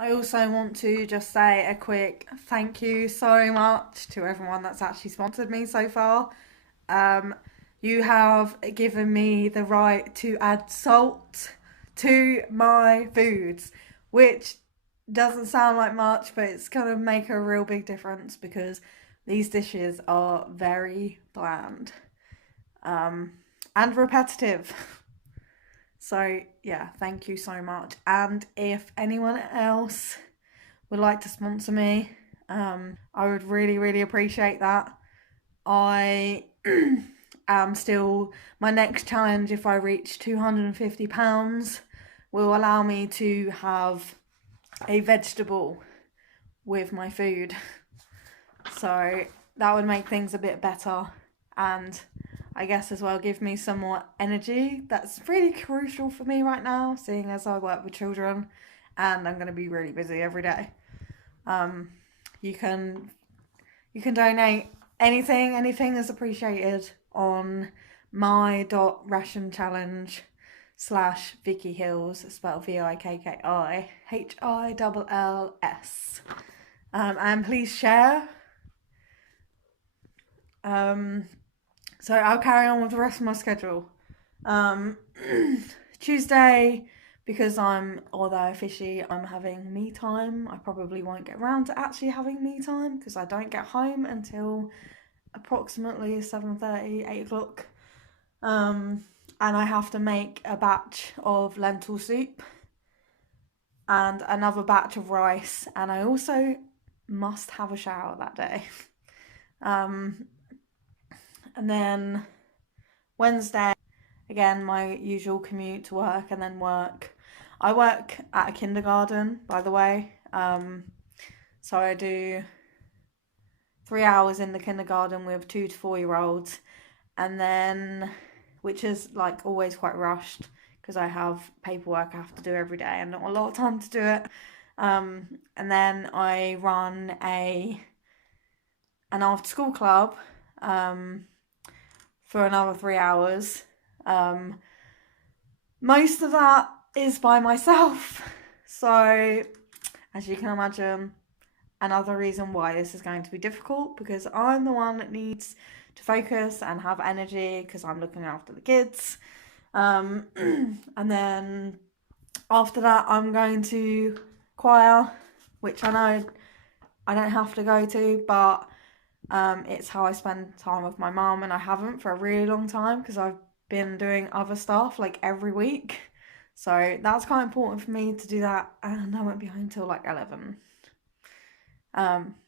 I also want to just say a quick thank you so much to everyone that's actually sponsored me so far. Um, you have given me the right to add salt to my foods, which doesn't sound like much, but it's going to make a real big difference because these dishes are very bland um, and repetitive. So, yeah, thank you so much. And if anyone else would like to sponsor me, I would really, really appreciate that. I am still, my next challenge, if I reach £250, will allow me to have a vegetable with my food. So that would make things a bit better, and I guess as well give me some more energy. That's really crucial for me right now, seeing as I work with children and I'm going to be really busy every day. Um, you can you can donate anything is appreciated on my.ration challenge / Vikki Hills, spelled VIKKIHILLS. And please share. So I'll carry on with the rest of my schedule. Tuesday, because although officially I'm having me time, I probably won't get around to actually having me time because I don't get home until approximately 7:30, 8 o'clock. And I have to make a batch of lentil soup and another batch of rice, and I also must have a shower that day. And then Wednesday, again, my usual commute to work and then work. I work at a kindergarten, by the way. So I do 3 hours in the kindergarten with 2 to 4 year olds, and then, which is like always quite rushed because I have paperwork I have to do every day and not a lot of time to do it. And then I run an after school club for another 3 hours. Most of that is by myself. So, as you can imagine, another reason why this is going to be difficult, because I'm the one that needs to focus and have energy because I'm looking after the kids. And then after that, I'm going to choir, which I know I don't have to go to, but it's how I spend time with my mum, and I haven't for a really long time because I've been doing other stuff like every week. So that's quite important for me to do that, and I won't be home till like 11.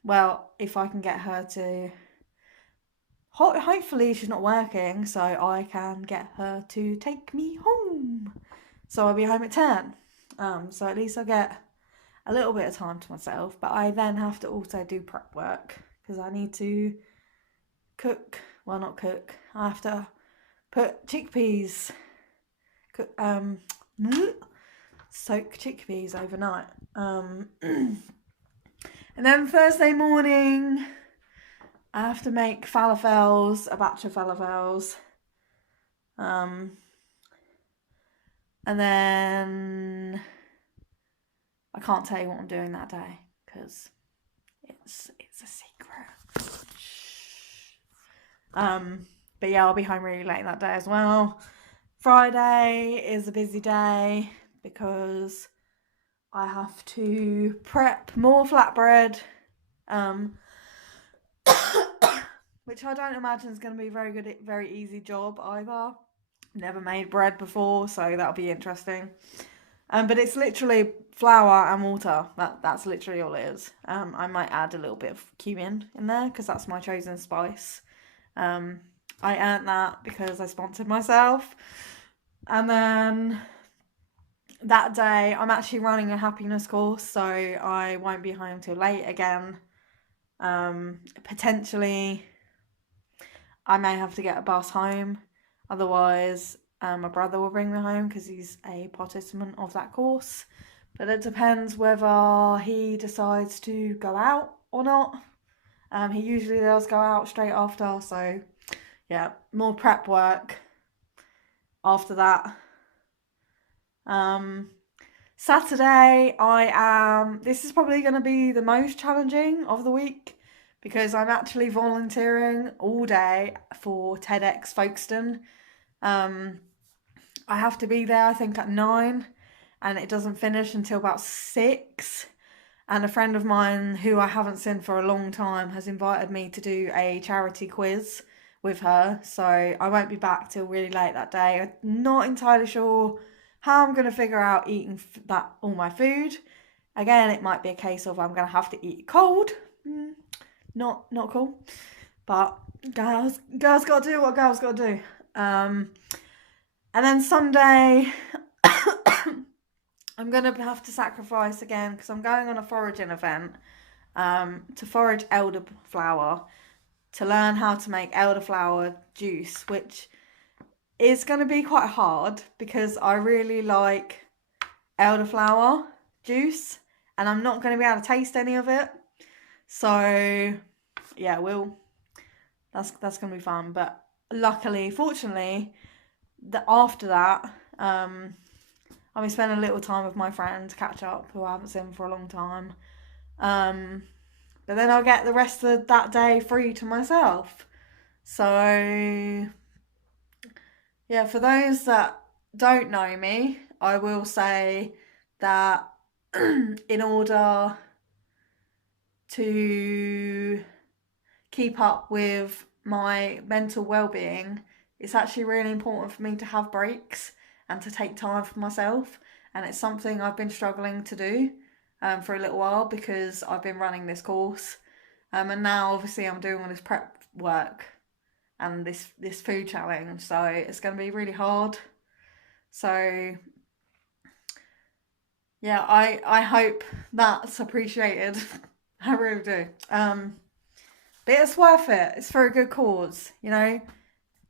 Well, if I can get her to, hopefully she's not working, so I can get her to take me home. So I'll be home at 10. So at least I'll get a little bit of time to myself, but I then have to also do prep work because I need to cook. Well, not cook. I have to put chickpeas, soak chickpeas overnight. And then Thursday morning, I have to make falafels, a batch of falafels. And then I can't tell you what I'm doing that day because it's a secret. But yeah, I'll be home really late that day as well. Friday is a busy day because I have to prep more flatbread, which I don't imagine is going to be a very easy job either. Never made bread before, so that'll be interesting. But it's literally flour and water. That's literally all it is. I might add a little bit of cumin in there because that's my chosen spice. I earned that because I sponsored myself. And then that day, I'm actually running a happiness course, so I won't be home till late again. Potentially, I may have to get a bus home. Otherwise, my brother will bring me home because he's a participant of that course. But it depends whether he decides to go out or not. He usually does go out straight after, so yeah, more prep work after that. Saturday, this is probably going to be the most challenging of the week because I'm actually volunteering all day for TEDx Folkestone. Um, I have to be there, I think, at 9, and it doesn't finish until about 6. And a friend of mine who I haven't seen for a long time has invited me to do a charity quiz with her. So I won't be back till really late that day. I'm not entirely sure how I'm going to figure out eating all my food. Again, it might be a case of I'm going to have to eat cold. Not cool. But girls got to do what girls got to do. And then Sunday, I'm going to have to sacrifice again because I'm going on a foraging event to forage elderflower to learn how to make elderflower juice, which is going to be quite hard because I really like elderflower juice and I'm not going to be able to taste any of it. So yeah, that's going to be fun. But luckily, fortunately, after that, I'll be spending a little time with my friend to catch up, who I haven't seen for a long time. But then I'll get the rest of that day free to myself. So, yeah, for those that don't know me, I will say that in order to keep up with my mental well-being, it's actually really important for me to have breaks and to take time for myself. And it's something I've been struggling to do for a little while because I've been running this course. And now obviously I'm doing all this prep work and this food challenge. So it's going to be really hard. So yeah, I hope that's appreciated. I really do. But it's worth it. It's for a good cause, you know.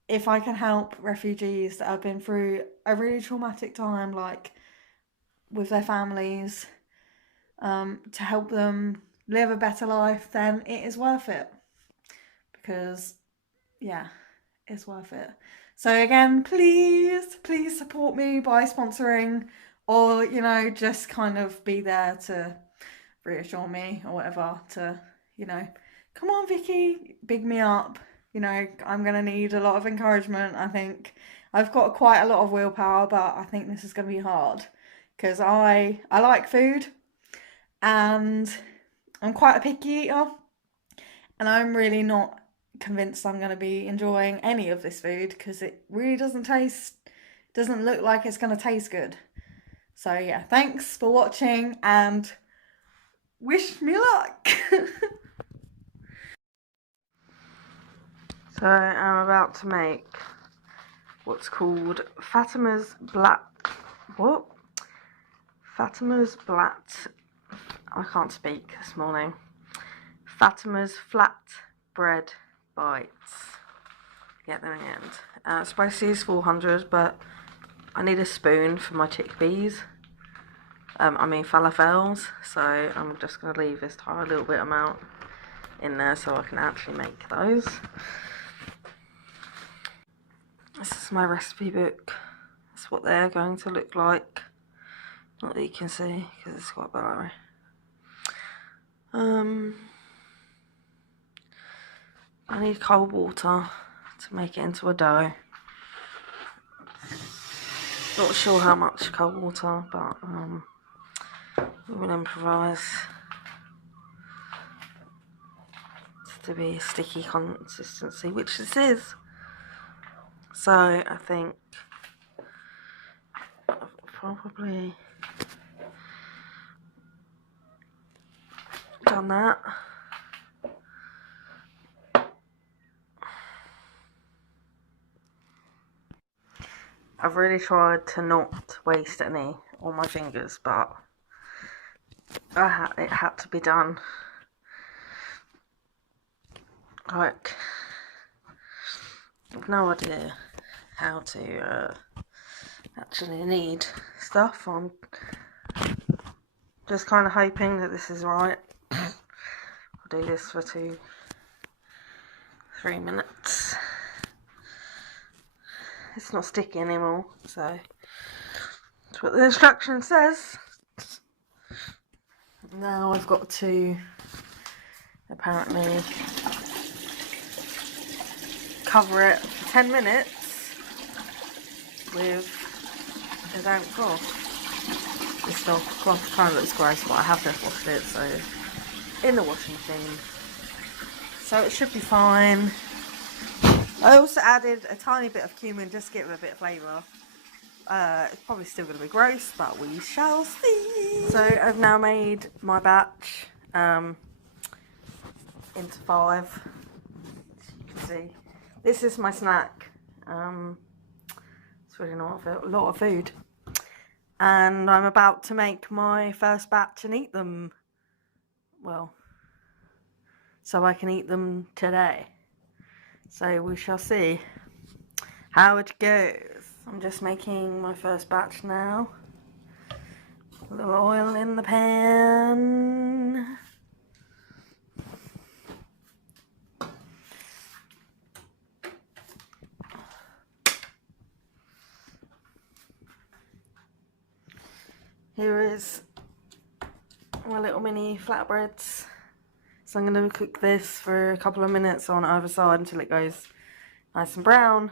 If I can help refugees that have been through a really traumatic time, like with their families, to help them live a better life, then it is worth it. Because, yeah, it's worth it. So again, please support me by sponsoring or, you know, just kind of be there to reassure me or whatever to, you know, come on, Vikki, big me up. You know, I'm going to need a lot of encouragement, I think. I've got quite a lot of willpower, but I think this is going to be hard because I like food and I'm quite a picky eater and I'm really not convinced I'm going to be enjoying any of this food because it really doesn't look like it's going to taste good. So yeah, thanks for watching and wish me luck. So I'm about to make what's called Fatima's Blatt. I can't speak this morning. Fatima's flat bread bites. Get them in the end. Supposed to use 400, but I need a spoon for my chickpeas. Falafels. So I'm just going to leave this tiny little bit amount in there so I can actually make those. This is my recipe book. That's what they're going to look like. Not that you can see because it's quite blurry. I need cold water to make it into a dough. Not sure how much cold water, but we will improvise. It's to be a sticky consistency, which this is. So I think I've probably done that. I've really tried to not waste any on my fingers, but it had to be done. Like, I've no idea how to actually knead stuff. I'm just kind of hoping that this is right. I'll do this for 2-3 minutes. It's not sticky anymore, so that's what the instruction says. Now I've got to apparently cover it for 10 minutes with a damp cloth. This cloth kind of looks gross, but I have just washed it, so in the washing machine. So it should be fine. I also added a tiny bit of cumin just to give it a bit of flavour. It's probably still going to be gross, but we shall see. So I've now made my batch into 5. As you can see, this is my snack. It's really not a lot of food, and I'm about to make my first batch and eat them. Well, so I can eat them today. So we shall see how it goes. I'm just making my first batch now. A little oil in the pan. Here is my little mini flatbreads. So I'm going to cook this for a couple of minutes on either side until it goes nice and brown.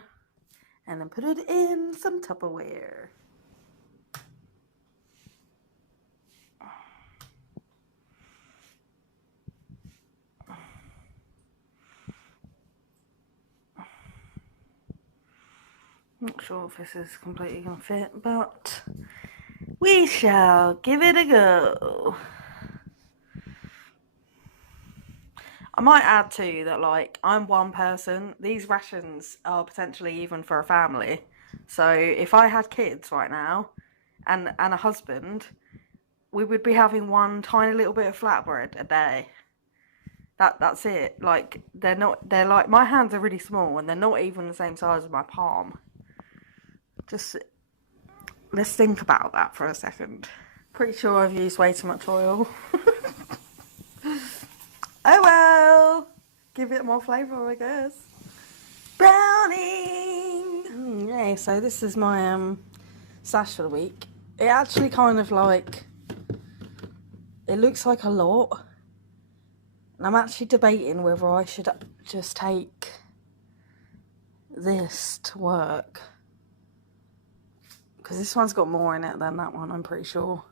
And then put it in some Tupperware. Not sure if this is completely going to fit, but we shall give it a go. I might add too that, like, I'm one person. These rations are potentially even for a family. So if I had kids right now and a husband, we would be having one tiny little bit of flatbread a day. That's it. Like, they're like, my hands are really small and they're not even the same size as my palm. Just let's think about that for a second. Pretty sure I've used way too much oil. Oh well, give it more flavour, I guess. Browning! Yeah, so this is my stash for the week. It actually kind of like, it looks like a lot. And I'm actually debating whether I should just take this to work. Because this one's got more in it than that one, I'm pretty sure.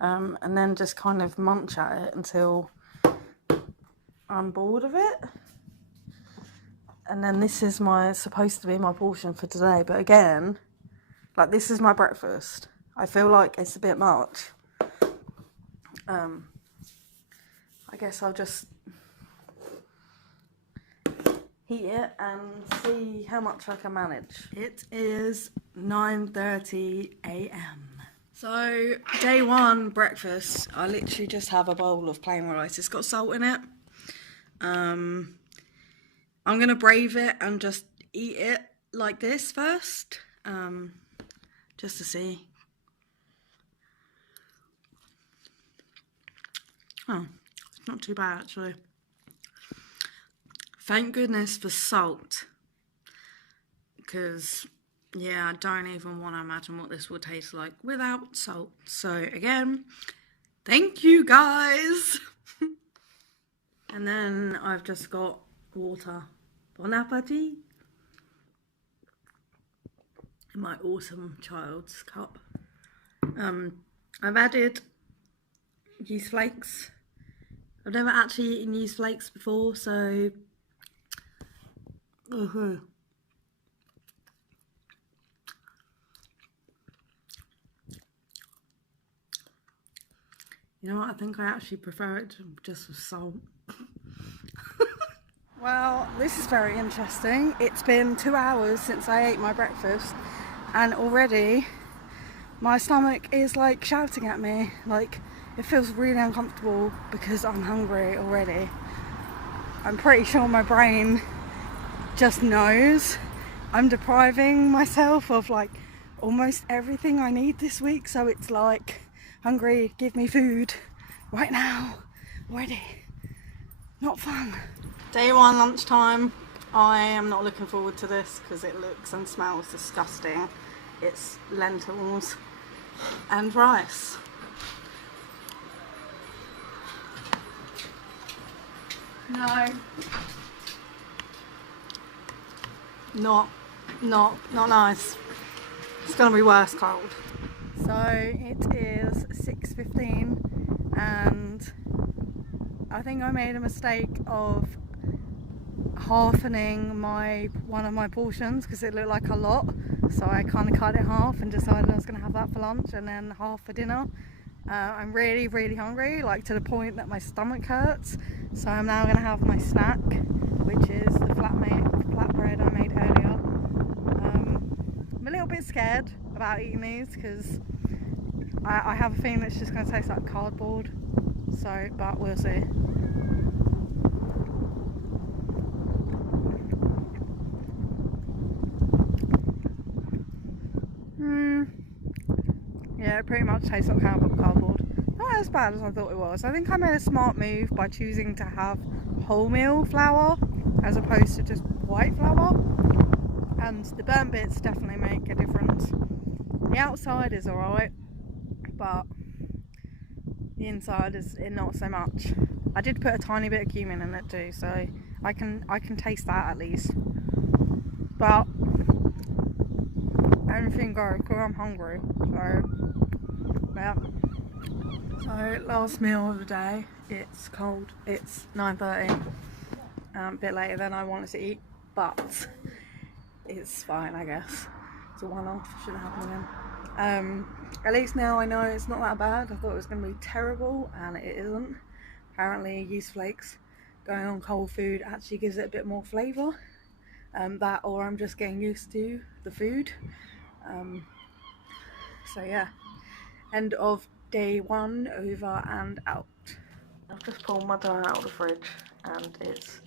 And then just kind of munch at it until I'm bored of it. And then this is supposed to be my portion for today, but again, like, this is my breakfast. I feel like it's a bit much. I guess I'll just heat it and see how much I can manage. It is 9:30 a.m. So day one breakfast, I literally just have a bowl of plain rice. It's got salt in it. I'm gonna brave it and just eat it like this first, just to see. Oh, it's not too bad actually. Thank goodness for salt, because yeah, I don't even want to imagine what this would taste like without salt. So again, thank you guys. And then I've just got water. Bon appetit. In my awesome child's cup. I've added yeast flakes. I've never actually eaten yeast flakes before, so you know what, I think I actually prefer it just with salt. Well, this is very interesting. It's been 2 hours since I ate my breakfast, and already my stomach is like shouting at me. Like, it feels really uncomfortable because I'm hungry already. I'm pretty sure my brain just knows I'm depriving myself of like almost everything I need this week, so it's like, hungry, give me food right now, already. Not fun. Day one lunchtime. I am not looking forward to this because it looks and smells disgusting. It's lentils and rice. No. Not nice. It's gonna be worse cold. So it is 6:15 and I think I made a mistake of halvening one of my portions because it looked like a lot. So I kind of cut it half and decided I was gonna have that for lunch and then half for dinner. I'm really hungry, like to the point that my stomach hurts. So I'm now gonna have my snack, which is the flatbread I made earlier. I'm a little bit scared about eating these because I have a feeling it's just going to taste like cardboard. So, but we'll see. Yeah, it pretty much tastes like cardboard. Not as bad as I thought it was. I think I made a smart move by choosing to have wholemeal flour as opposed to just white flour. And the burnt bits definitely make a difference. The outside is alright, but the inside is not so much. I did put a tiny bit of cumin in it too, so I can taste that at least. But anything goes because I'm hungry. So yeah. So last meal of the day. It's cold. It's 9:30. A bit later than I wanted to eat, but it's fine, I guess. It's a one-off. Shouldn't happen again. At least now I know it's not that bad. I thought it was going to be terrible, and it isn't. Apparently, yeast flakes going on cold food actually gives it a bit more flavour. That, or I'm just getting used to the food. So yeah, end of day 1 over and out. I've just pulled my dough out of the fridge, and it's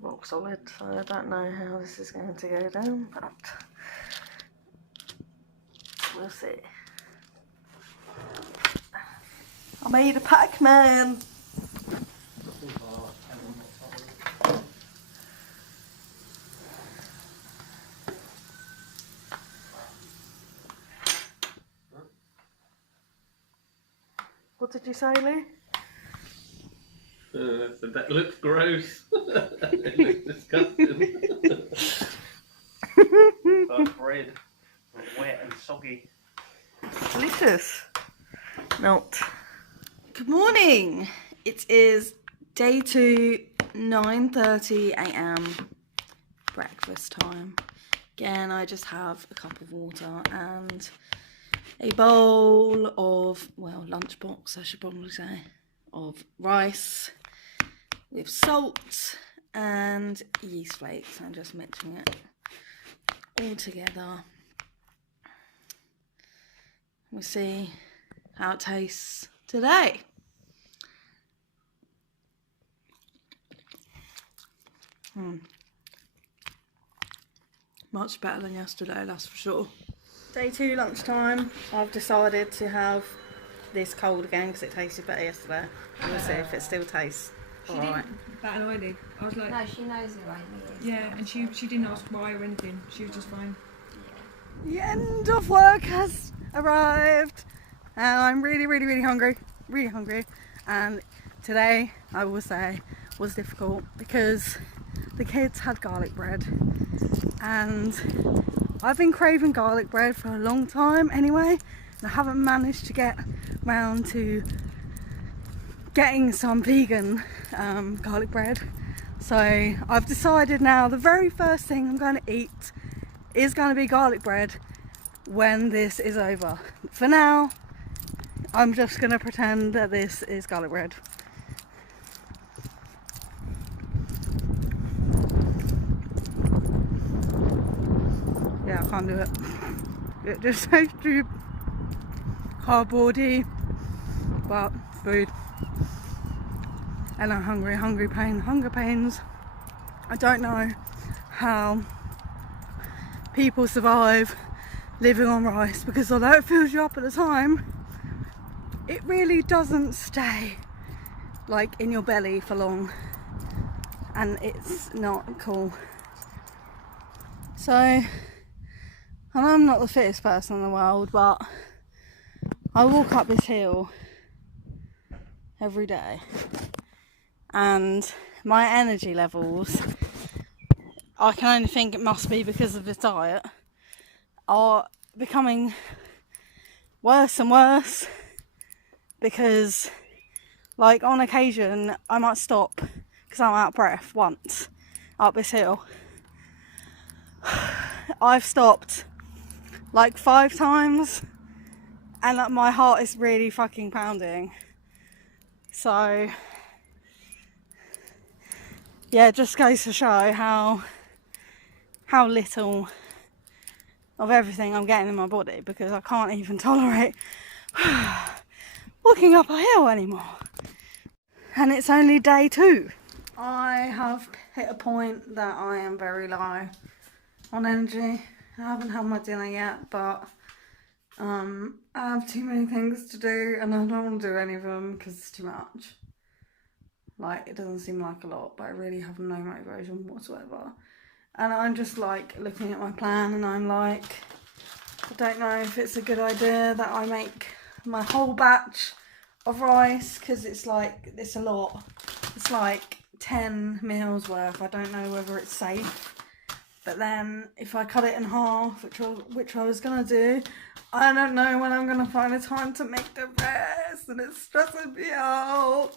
rock solid. So I don't know how this is going to go down, but we'll see. I made a Pac-Man! What did you say, Lou? So that looks gross. It looks disgusting. Like bread, wet and soggy. Delicious. Not. Good morning. It is day 2, 9:30 AM. Breakfast time. Again, I just have a cup of water and a bowl of, well, lunchbox, I should probably say, of rice with salt and yeast flakes. I'm just mixing it all together. We'll see how it tastes today. Much better than yesterday, that's for sure. Day 2 lunchtime. I've decided to have this cold again because it tasted better yesterday. We'll see if it still tastes alright. Better than I did. I was like, no, she knows it right. yeah, and she didn't ask why or anything. She was just fine. The end of work has arrived and I'm really hungry. Really hungry. And today, I will say, was difficult because the kids had garlic bread and I've been craving garlic bread for a long time anyway, and I haven't managed to get round to getting some vegan garlic bread. So I've decided now the very first thing I'm going to eat is going to be garlic bread when this is over. For now, I'm just going to pretend that this is garlic bread. Yeah, I can't do it. It just tastes too cardboardy, but food. And I'm hungry, hunger pains. I don't know how people survive living on rice, because although it fills you up at the time, it really doesn't stay like in your belly for long, and it's not cool. So and I'm not the fittest person in the world, but I walk up this hill every day, and my energy levels, I can only think it must be because of this diet, are becoming worse and worse, because like on occasion I might stop because I'm out of breath once up this hill. I've stopped like 5 times and like, my heart is really fucking pounding. So yeah, it just goes to show how little of everything I'm getting in my body, because I can't even tolerate walking up a hill anymore. And it's only day 2. I have hit a point that I am very low on energy. I haven't had my dinner yet, but I have too many things to do and I don't want to do any of them because it's too much. Like, it doesn't seem like a lot, but I really have no motivation whatsoever. And I'm just like looking at my plan and I'm like, I don't know if it's a good idea that I make my whole batch of rice, because it's like, it's a lot. It's like 10 meals worth. I don't know whether it's safe. But then if I cut it in half, which I was going to do, I don't know when I'm going to find the time to make the rest, and it's stressing me out.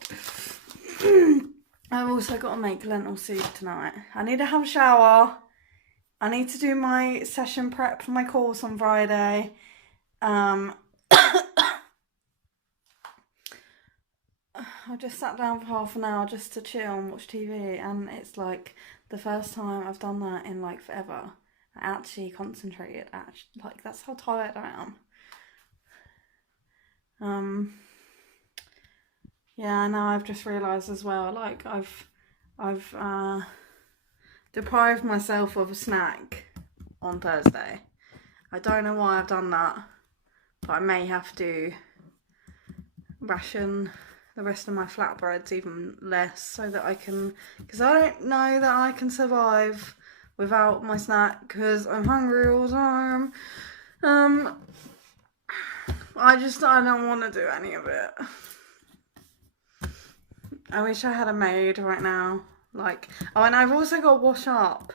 I've also got to make lentil soup tonight. I need to have a shower. I need to do my session prep for my course on Friday. I just sat down for half an hour just to chill and watch TV, and it's like the first time I've done that in like forever. I actually concentrated, like that's how tired I am. Yeah, now I've just realised as well, like I've deprived myself of a snack on Thursday. I don't know why I've done that, but I may have to ration the rest of my flatbreads even less so that I can, because I don't know that I can survive without my snack because I'm hungry all the time. I don't want to do any of it. I wish I had a maid right now. Like, oh, and I've also got to wash up.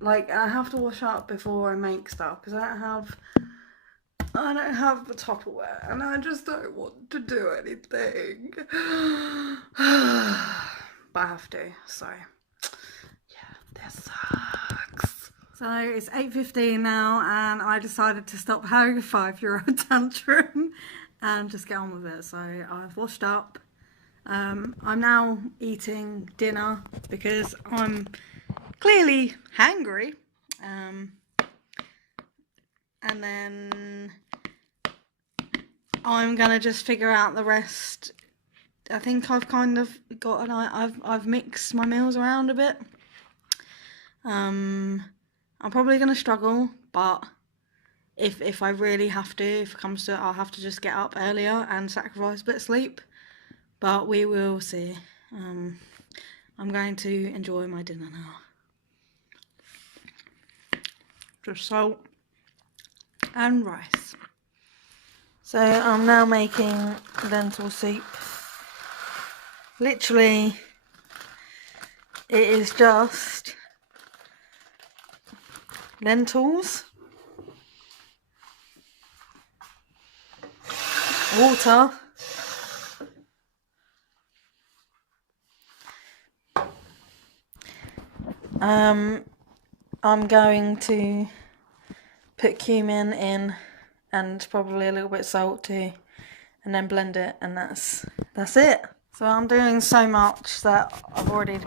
Like, I have to wash up before I make stuff because I don't have the Tupperware and I just don't want to do anything. But I have to, so yeah, this sucks. So it's 8:15 now and I decided to stop having a 5-year-old tantrum and just get on with it. So I've washed up. I'm now eating dinner because I'm clearly hungry. And then I'm gonna just figure out the rest. I think I've kind of got I've mixed my meals around a bit. I'm probably gonna struggle, but if I really have to, if it comes to it, I'll have to just get up earlier and sacrifice a bit of sleep. But we will see. I'm going to enjoy my dinner now. Just salt and rice. So I'm now making lentil soup. Literally, it is just lentils, water, I'm going to put cumin in and probably a little bit of salt too, and then blend it, and that's it. So I'm doing so much that I've already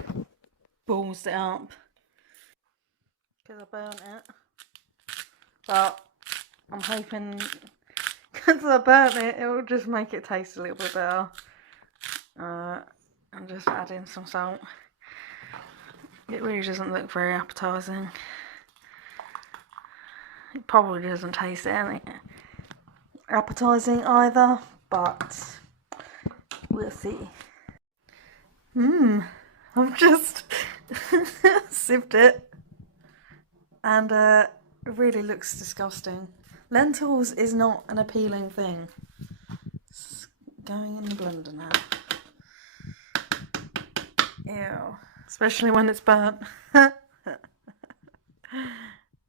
ballsed it up because I burnt it, but I'm hoping because I burnt it, it will just make it taste a little bit better. I'm just adding some salt. It really doesn't look very appetising. It probably doesn't taste any appetising either, but we'll see. I've just sipped it and it really looks disgusting. Lentils is not an appealing thing. It's going in the blender now. Ew. Especially when it's burnt.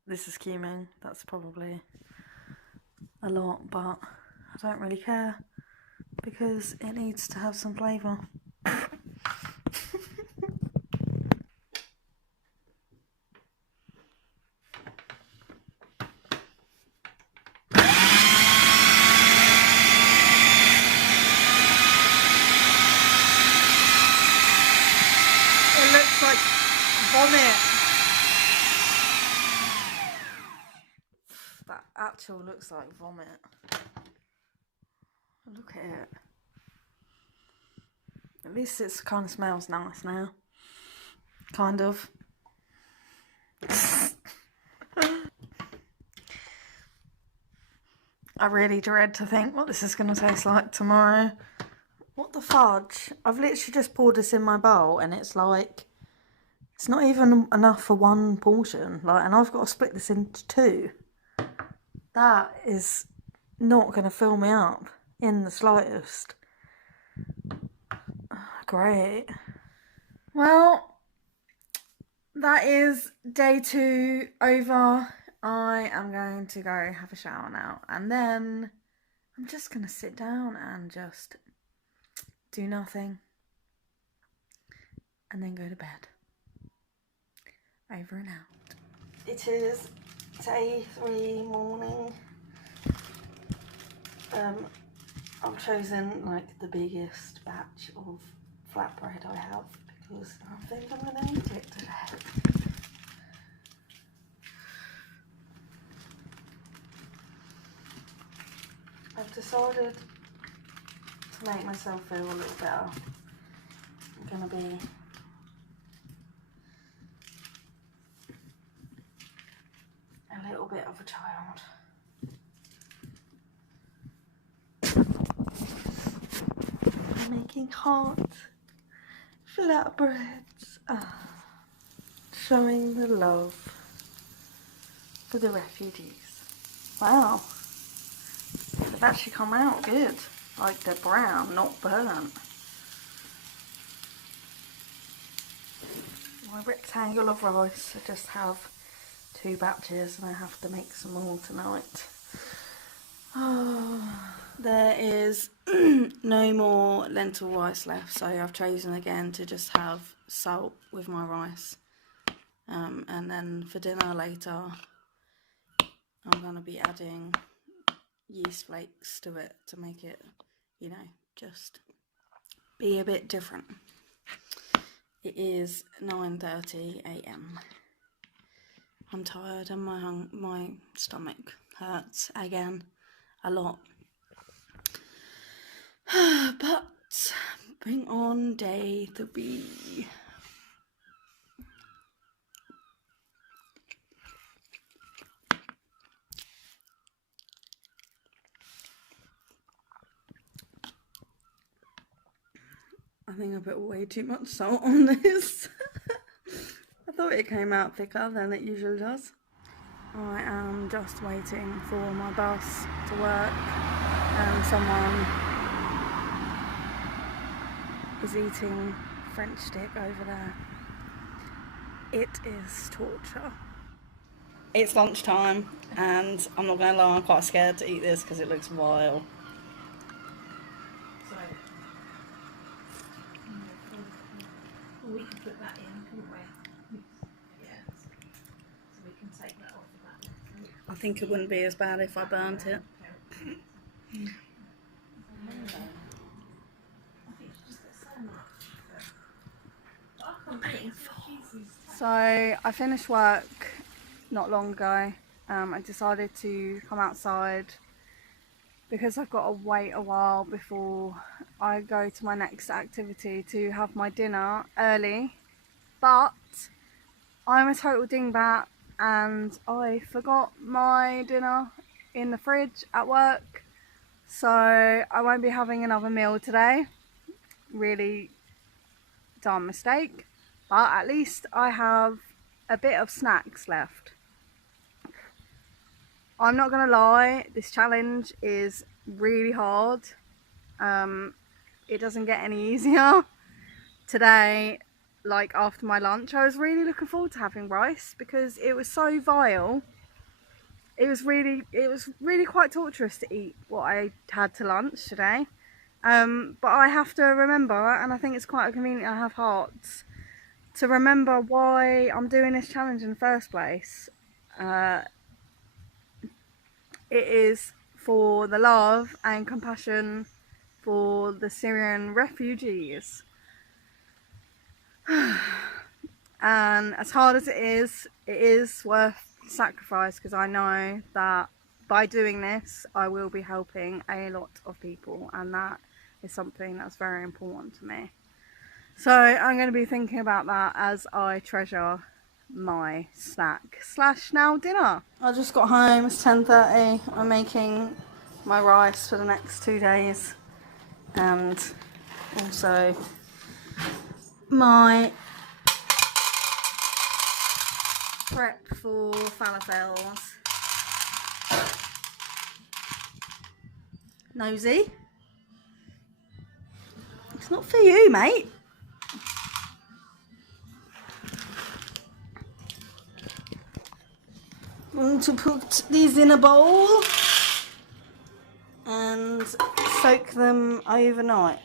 This is cumin. That's probably a lot, but I don't really care because it needs to have some flavour. It looks like vomit. That actual looks like vomit. Look at it. At least it kind of smells nice now. Kind of. I really dread to think what this is going to taste like tomorrow. What the fudge? I've literally just poured this in my bowl and it's like, it's not even enough for one portion. Like, and I've got to split this into two. That is not going to fill me up in the slightest. Great. Well, that is day 2 over. I am going to go have a shower now, and then I'm just going to sit down and just do nothing, and then go to bed. Over and out. It is day 3 morning. I've chosen like the biggest batch of flatbread I have because I think I'm going to eat it today. I've decided to make myself feel a little better. I'm going to be a little bit of a child. I'm making hot flatbreads. Showing the love for the refugees. Wow. They've actually come out good. Like they're brown, not burnt. My rectangle of rice, I just have 2 batches and I have to make some more tonight. There is no more lentil rice left, so I've chosen again to just have salt with my rice. And then for dinner later, I'm going to be adding yeast flakes to it to make it, you know, just be a bit different. It is 9:30 a.m. I'm tired and my stomach hurts again a lot. But bring on day 3. I think I put way too much salt on this. I thought it came out thicker than it usually does. I am just waiting for my bus to work and someone is eating French stick over there. It is torture. It's lunchtime and I'm not going to lie, I'm quite scared to eat this because it looks vile. We can put that in, couldn't we? Yeah. So we can take that off of that. I think it wouldn't be as bad if I burnt it. So I finished work not long ago. I decided to come outside because I've got to wait a while before I go to my next activity to have my dinner early. But I'm a total dingbat and I forgot my dinner in the fridge at work. So I won't be having another meal today. Really dumb mistake. But at least I have a bit of snacks left. I'm not gonna lie, this challenge is really hard. It doesn't get any easier. Today like after my lunch, I was really looking forward to having rice because it was so vile. It was really quite torturous to eat what I had to lunch today. But I have to remember, and I think it's quite convenient I have hearts, to remember why I'm doing this challenge in the first place. It is for the love and compassion for the Syrian refugees. And as hard as it is worth the sacrifice, because I know that by doing this I will be helping a lot of people, and that is something that's very important to me. So I'm going to be thinking about that as I treasure my snack / now dinner. I just got home, it's 10:30. I'm making my rice for the next 2 days, and also my prep for falafels. Nosy, it's not for you, mate. I'm going to put these in a bowl and soak them overnight.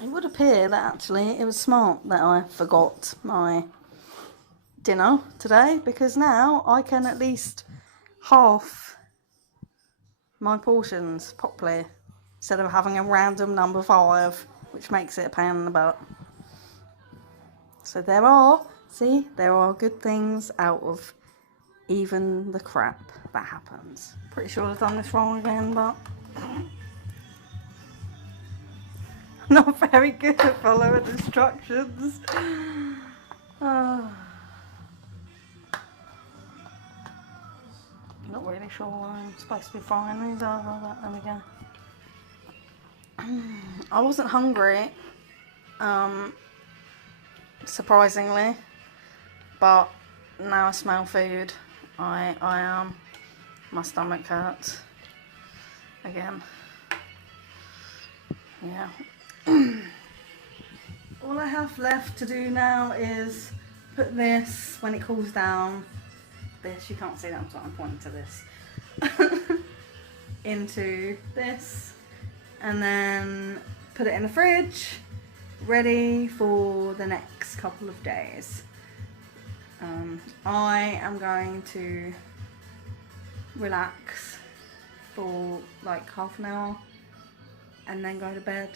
It would appear that actually it was smart that I forgot my dinner today, because now I can at least half my portions properly instead of having a random number 5, which makes it a pain in the butt. So there are good things out of even the crap that happens. Pretty sure I've done this wrong again, but not very good at following instructions. Not really sure what I'm supposed to be frying these are. There we go. I wasn't hungry, surprisingly, but now I smell food. I am. My stomach hurts again. Yeah. All I have left to do now is put this, when it cools down, this, you can't see that, so I'm pointing to this, into this, and then put it in the fridge, ready for the next couple of days. I am going to relax for like half an hour and then go to bed.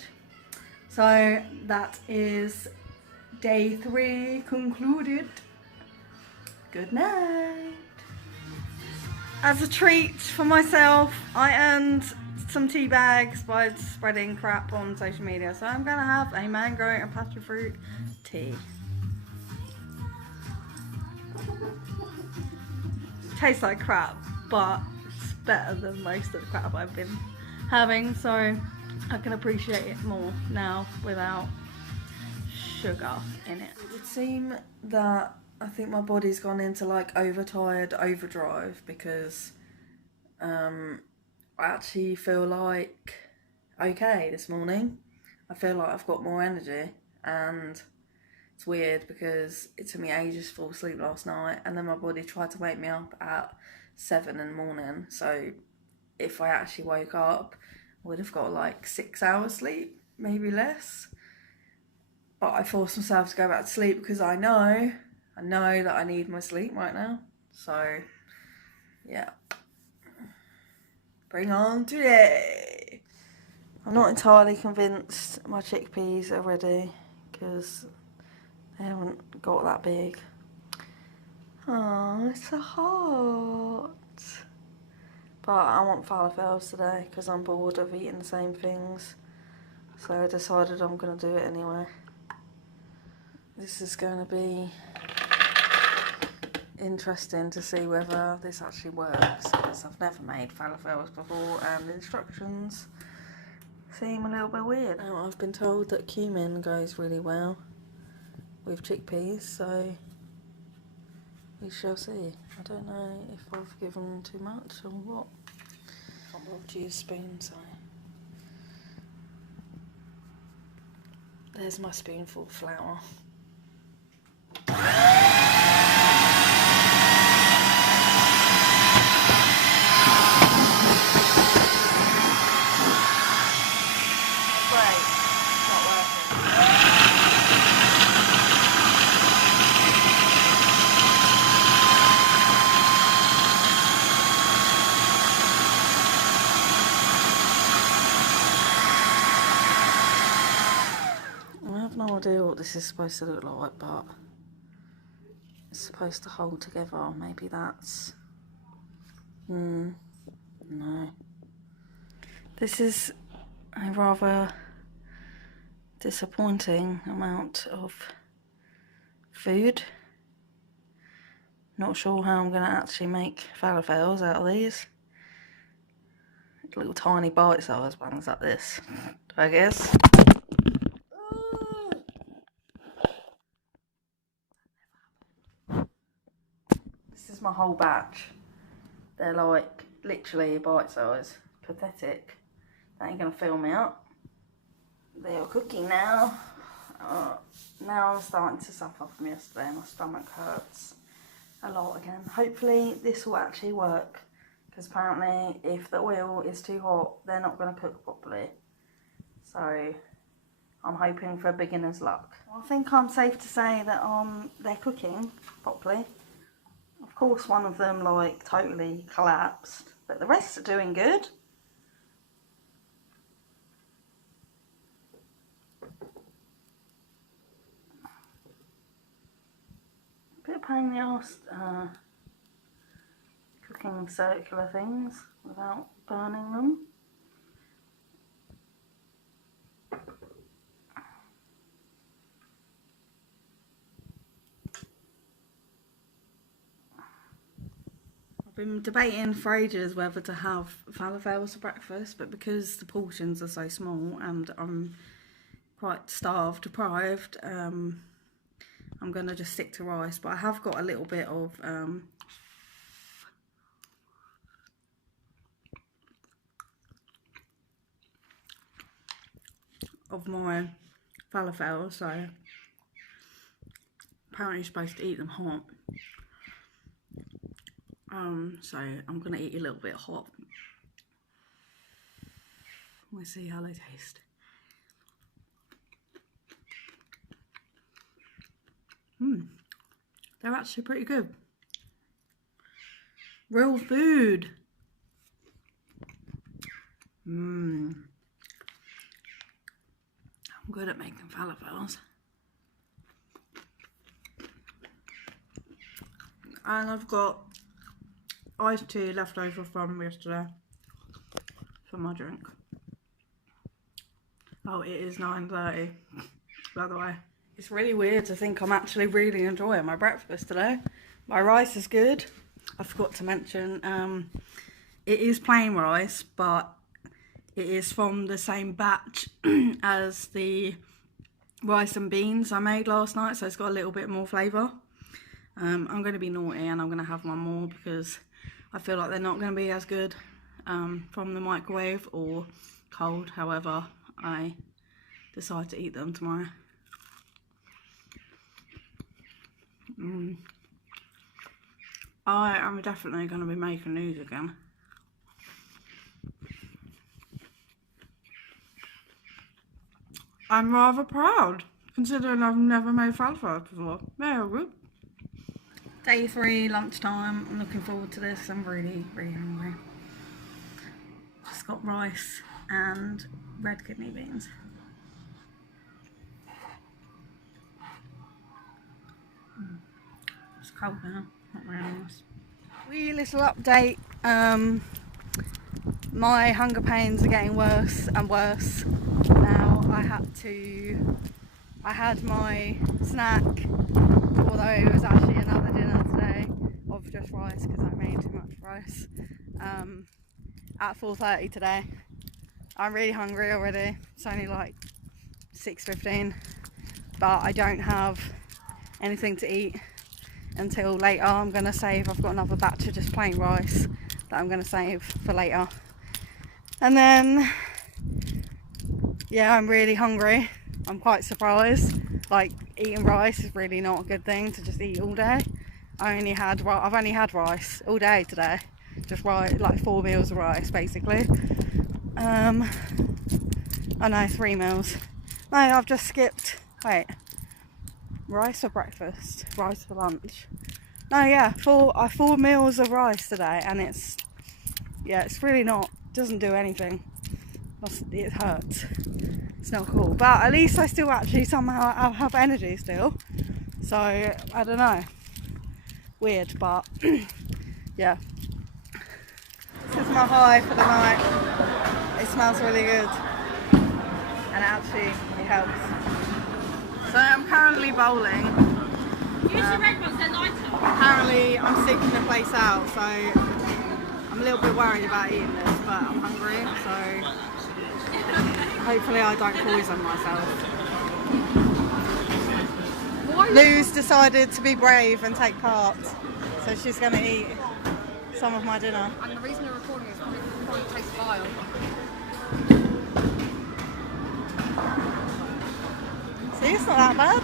So that is day 3 concluded. Good night. As a treat for myself, I earned some tea bags by spreading crap on social media, so I'm gonna have a mango and passion fruit tea. Tastes like crap, but it's better than most of the crap I've been having, so I can appreciate it more now without sugar in it. It would seem that I think my body's gone into like overtired overdrive, because I actually feel like okay this morning. I feel like I've got more energy, and it's weird because it took me ages to fall asleep last night, and then my body tried to wake me up at 7 in the morning. So if I actually woke up, I would have got like 6 hours sleep, maybe less. But I forced myself to go back to sleep because I know that I need my sleep right now. So yeah, bring on today. I'm not entirely convinced my chickpeas are ready because they haven't got that big. Oh, it's a heart. But I want falafels today because I'm bored of eating the same things. So I decided I'm going to do it anyway. This is going to be interesting to see whether this actually works, because I've never made falafels before and the instructions seem a little bit weird. Now, I've been told that cumin goes really well with chickpeas, so we shall see. I don't know if I've given too much or what. Can't bother to use a spoon, so there's my spoonful of flour. I have no idea what this is supposed to look like, but it's supposed to hold together. Maybe that's... no. This is a rather disappointing amount of food. Not sure how I'm going to actually make falafels out of these. Little tiny bite-sized ones like this, I guess. This is my whole batch. They're like literally bite-sized. Pathetic. That ain't gonna fill me up. They are cooking now. Now I'm starting to suffer from yesterday. My stomach hurts a lot again. Hopefully this will actually work, because apparently if the oil is too hot, they're not going to cook properly. So I'm hoping for beginner's luck. I think I'm safe to say that they're cooking properly. Of course one of them like totally collapsed, but the rest are doing good. Bit of pain in the arse cooking circular things without burning them. I've been debating for ages whether to have falafels for breakfast, but because the portions are so small and I'm quite starved, deprived, I'm going to just stick to rice. But I have got a little bit of my falafel, so apparently you're supposed to eat them hot. So I'm going to eat a little bit hot. We'll see how they taste. They're actually pretty good. Real food. I'm good at making falafels. And I've got iced tea left over from yesterday for my drink. Oh, it is 9:30, by the way. It's really weird to think I'm actually really enjoying my breakfast today. My rice is good. I forgot to mention, it is plain rice, but it is from the same batch as the rice and beans I made last night, so it's got a little bit more flavour. I'm going to be naughty and I'm going to have one more because I feel like they're not going to be as good from the microwave or cold, however I decide to eat them tomorrow. I am definitely going to be making these again. I'm rather proud, considering I've never made falafel before. Very good. Day 3, lunchtime. I'm looking forward to this. I'm really, really hungry. Just got rice and red kidney beans. It's cold now. Not very nice. Wee little update. My hunger pains are getting worse and worse. Now I had my snack, although it was actually another dinner today of just rice because I made too much rice, at 4:30 today. I'm really hungry already. It's only like 6:15, but I don't have anything to eat until later. I'm going to save, I've got another batch of just plain rice that I'm going to save for later. And then, yeah, I'm really hungry. I'm quite surprised. Like, eating rice is really not a good thing to just eat all day. I've only had rice all day today. Just rice, like 4 meals of rice, basically. Oh no, 3 meals. No, I've just skipped. Wait, rice for breakfast, rice for lunch. No, yeah, 4 meals of rice today, and it's really not. Doesn't do anything. It hurts. It's not cool, but at least I still actually somehow have energy still. So I don't know. Weird, but yeah. This is my high for the night. It smells really good, and actually it helps. So I'm currently bowling. Apparently I'm seeking the place out, so I'm a little bit worried about eating this, but I'm hungry, so hopefully I don't poison myself. Lou's decided to be brave and take part, so she's going to eat some of my dinner. And the reason we're recording is probably tastes vile. See, it's not that bad.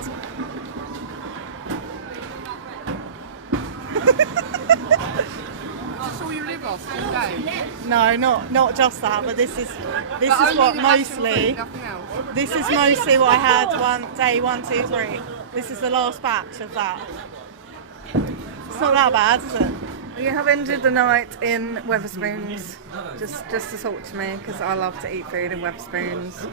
That's all you live off all day. No, not just that, but this is what mostly. This is mostly what I had day 1, 2, 3. This is the last batch of that. It's not that bad, is it? We have ended the night in Weatherspoons, just to talk to me, because I love to eat food in Weatherspoons.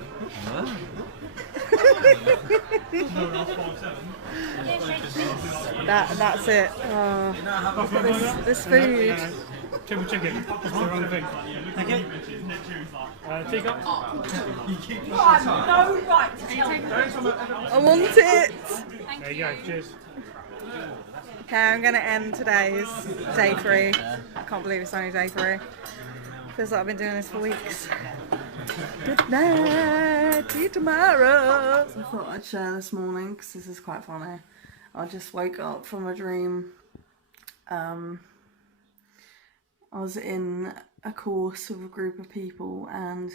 That's it. Oh, look at this food. Triple chicken. That's the wrong thing. Okay. Teacup. I want it. There you go. Cheers. Okay, I'm going to end today's day 3. I can't believe it's only day 3. Feels like I've been doing this for weeks. Good night. See you tomorrow. I thought I'd share this morning because this is quite funny. I just woke up from a dream. I was in a course with a group of people and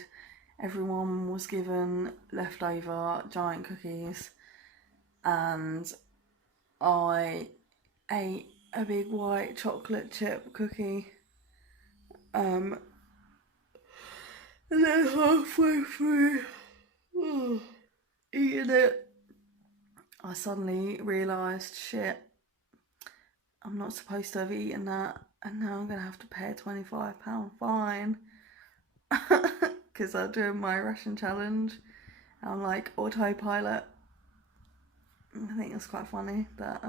everyone was given leftover giant cookies, and I ate a big white chocolate chip cookie, and then halfway through eating it, I suddenly realised, shit, I'm not supposed to have eaten that, and now I'm going to have to pay a £25 fine because I'm doing my Ration challenge. I'm like autopilot. I think it's quite funny that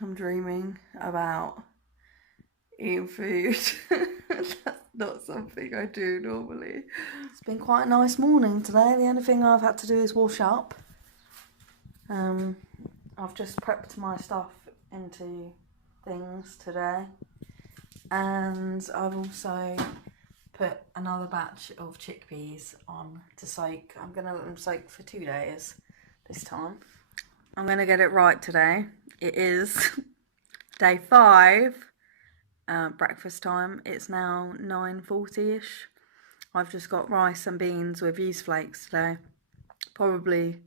I'm dreaming about eating food. That's not something I do normally. It's been quite a nice morning today. The only thing I've had to do is wash up. I've just prepped my stuff into things today, and I've also put another batch of chickpeas on to soak. I'm going to let them soak for 2 days this time. I'm going to get it right today. It is day 5, breakfast time. It's now 9:40ish. I've just got rice and beans with yeast flakes today. Probably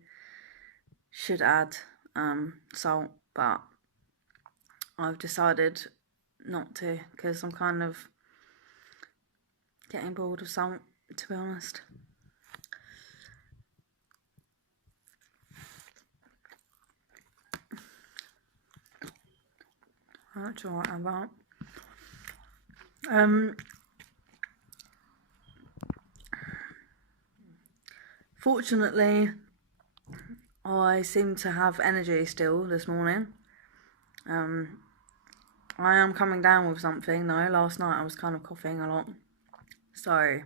should add salt, but I've decided not to because I'm kind of getting bored of salt, to be honest. That's alright about. Fortunately, I seem to have energy still this morning. I am coming down with something though. Last night I was kind of coughing a lot. So,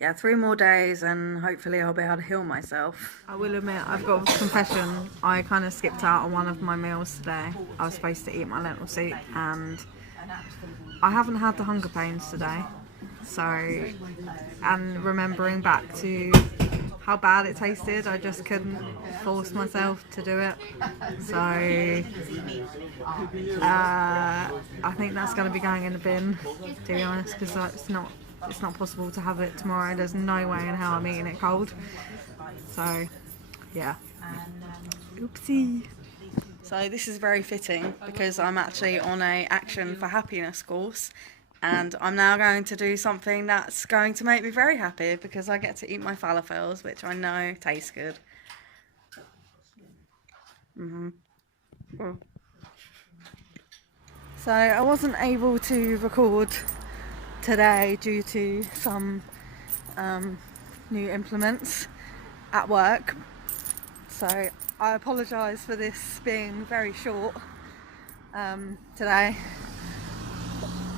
yeah, 3 more days and hopefully I'll be able to heal myself. I will admit, I've got a confession. I kind of skipped out on one of my meals today. I was supposed to eat my lentil soup and I haven't had the hunger pains today. So, and remembering back to how bad it tasted, I just couldn't force myself to do it. So I think that's going to be going in the bin, to be honest, because it's not it's not possible to have it tomorrow. There's no way in hell I'm eating it cold. So, yeah. Oopsie. So this is very fitting because I'm actually on a Action for Happiness course, and I'm now going to do something that's going to make me very happy because I get to eat my falafels, which I know taste good. So I wasn't able to record today due to some new implements at work, so I apologise for this being very short today.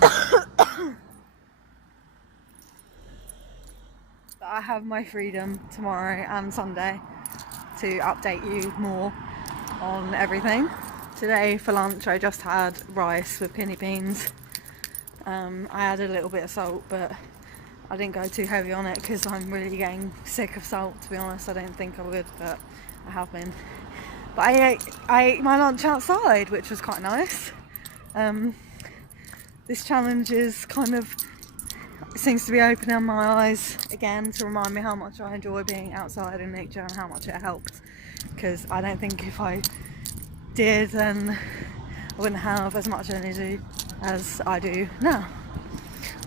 But I have my freedom tomorrow and Sunday to update you more on everything. Today for lunch I just had rice with kidney beans. I added a little bit of salt, but I didn't go too heavy on it because I'm really getting sick of salt, to be honest. I don't think I would, but I have been. But I ate my lunch outside, which was quite nice. This challenge is kind of, it seems to be opening my eyes again to remind me how much I enjoy being outside in nature and how much it helps. Because I don't think if I did, then I wouldn't have as much energy as I do now.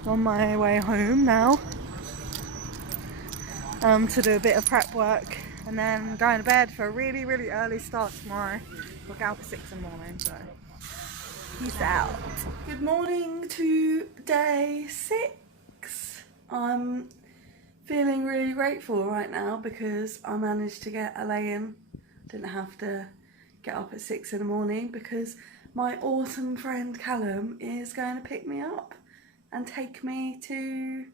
I'm on my way home now to do a bit of prep work and then going to bed for a really, really early start tomorrow. We'll get up at 6 in the morning, so peace out. Good morning to day 6. I'm feeling really grateful right now because I managed to get a lay-in. Didn't have to get up at 6 in the morning because my awesome friend Callum is going to pick me up and take me to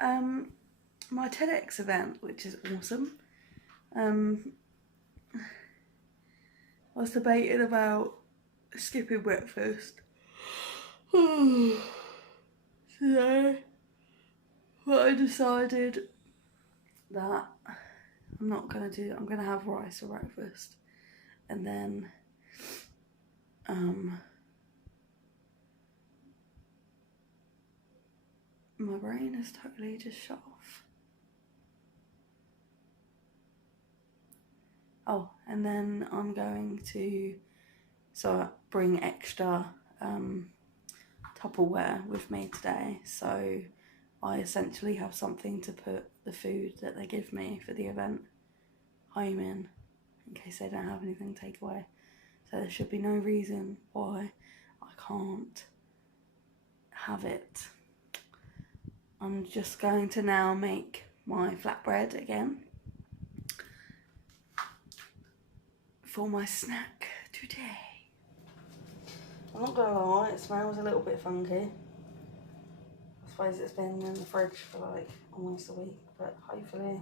my TEDx event, which is awesome. I was debating about skipping breakfast today, but I decided that I'm not gonna do it. I'm gonna have rice for breakfast, and then my brain is totally just shut off. Oh, and then I'm going to bring extra Tupperware with me today, so I essentially have something to put the food that they give me for the event home in case they don't have anything to take away. So there should be no reason why I can't have it. I'm just going to now make my flatbread again for my snack today. I'm not gonna lie, it smells a little bit funky. I suppose it's been in the fridge for like almost a week, but hopefully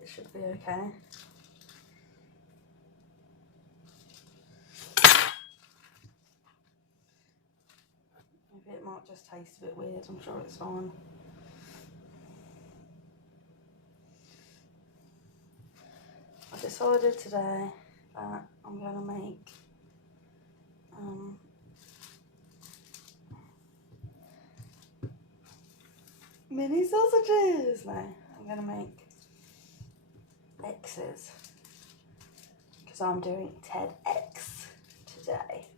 it should be okay. Maybe it might just taste a bit weird, I'm sure it's fine. I decided today that I'm going to make mini sausages. No, I'm going to make X's because I'm doing TEDx today.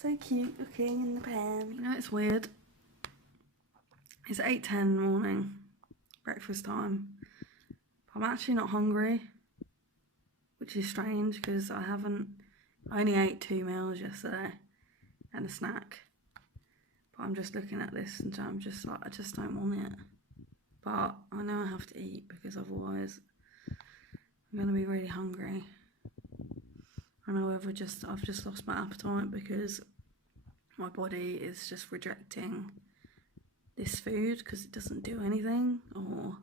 So cute looking in the pan. You know, it's weird. It's 8:10 in the morning, breakfast time. I'm actually not hungry, which is strange because I only ate 2 meals yesterday and a snack. But I'm just looking at this and I'm just like, I just don't want it. But I know I have to eat because otherwise I'm going to be really hungry. I know I've just lost my appetite because my body is just rejecting this food because it doesn't do anything, or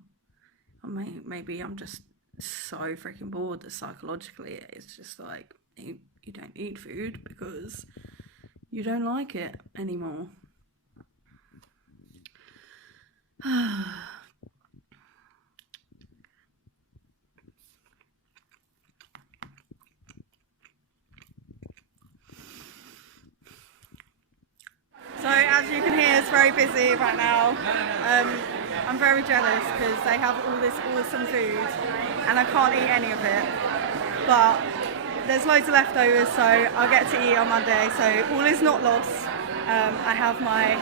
maybe I'm just so freaking bored that psychologically it's just like you don't eat food because you don't like it anymore. So as you can hear, it's very busy right now. I'm very jealous because they have all this awesome food and I can't eat any of it. But there's loads of leftovers, so I'll get to eat on Monday. So all is not lost. I have my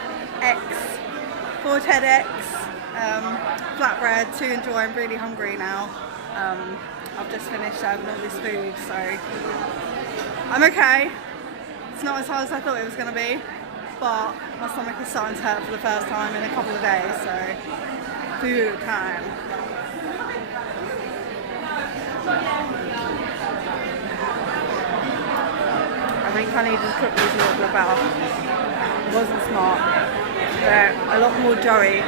Ford Head X flatbread to enjoy. I'm really hungry now. I've just finished having all this food, so I'm okay. It's not as hard as I thought it was going to be. But my stomach is starting to hurt for the first time in a couple of days, so food time. I think I needed to cook these a little bit better. It wasn't smart. They're a lot more doughy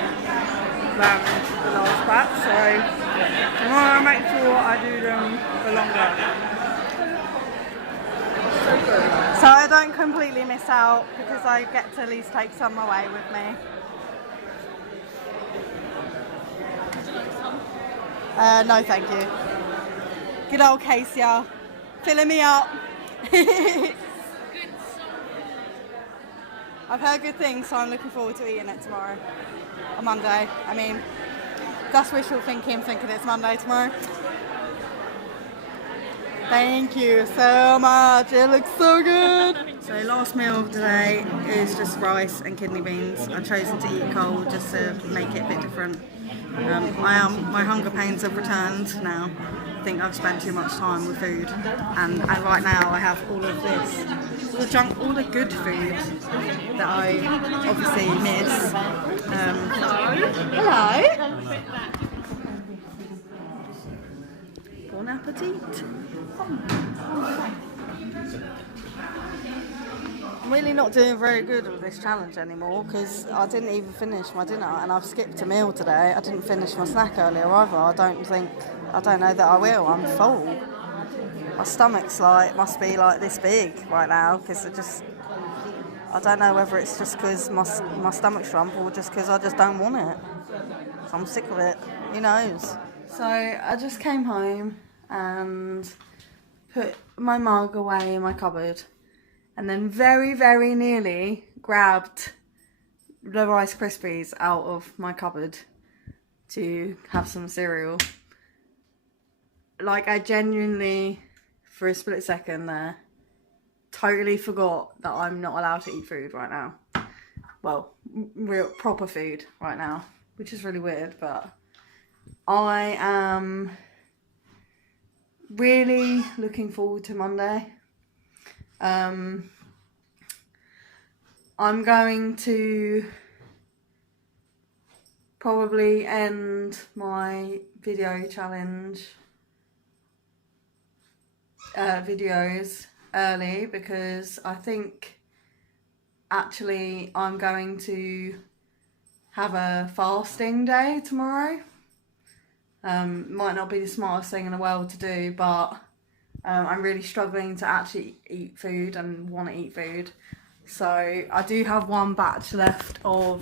than the last batch, so I want to make sure I do them for longer. So I don't completely miss out because I get to at least take some away with me. No thank you. Good old Casey, filling me up. I've heard good things, so I'm looking forward to eating it tomorrow. On Monday. I mean, that's wishful thinking it's Monday tomorrow. Thank you so much, it looks so good. So last meal of the day is just rice and kidney beans. I've chosen to eat cold just to make it a bit different. My hunger pains have returned now. I think I've spent too much time with food, and right now I have all of this, all the junk, all the good food that I obviously miss. Hello. Bon appetit. I'm really not doing very good with this challenge anymore because I didn't even finish my dinner and I've skipped a meal today. I didn't finish my snack earlier either. I don't know that I will. I'm full. My stomach's must be like this big right now because I don't know whether it's just because my stomach's lump or just because I just don't want it. So I'm sick of it. Who knows? So I just came home and put my mug away in my cupboard and then very, very nearly grabbed the Rice Krispies out of my cupboard to have some cereal. Like, I genuinely, for a split second there, totally forgot that I'm not allowed to eat food right now. Well, real proper food right now, which is really weird, but I am really looking forward to Monday. I'm going to probably end my video challenge videos early because I think actually I'm going to have a fasting day tomorrow. Might not be the smartest thing in the world to do, but I'm really struggling to actually eat food and want to eat food. So I do have one batch left of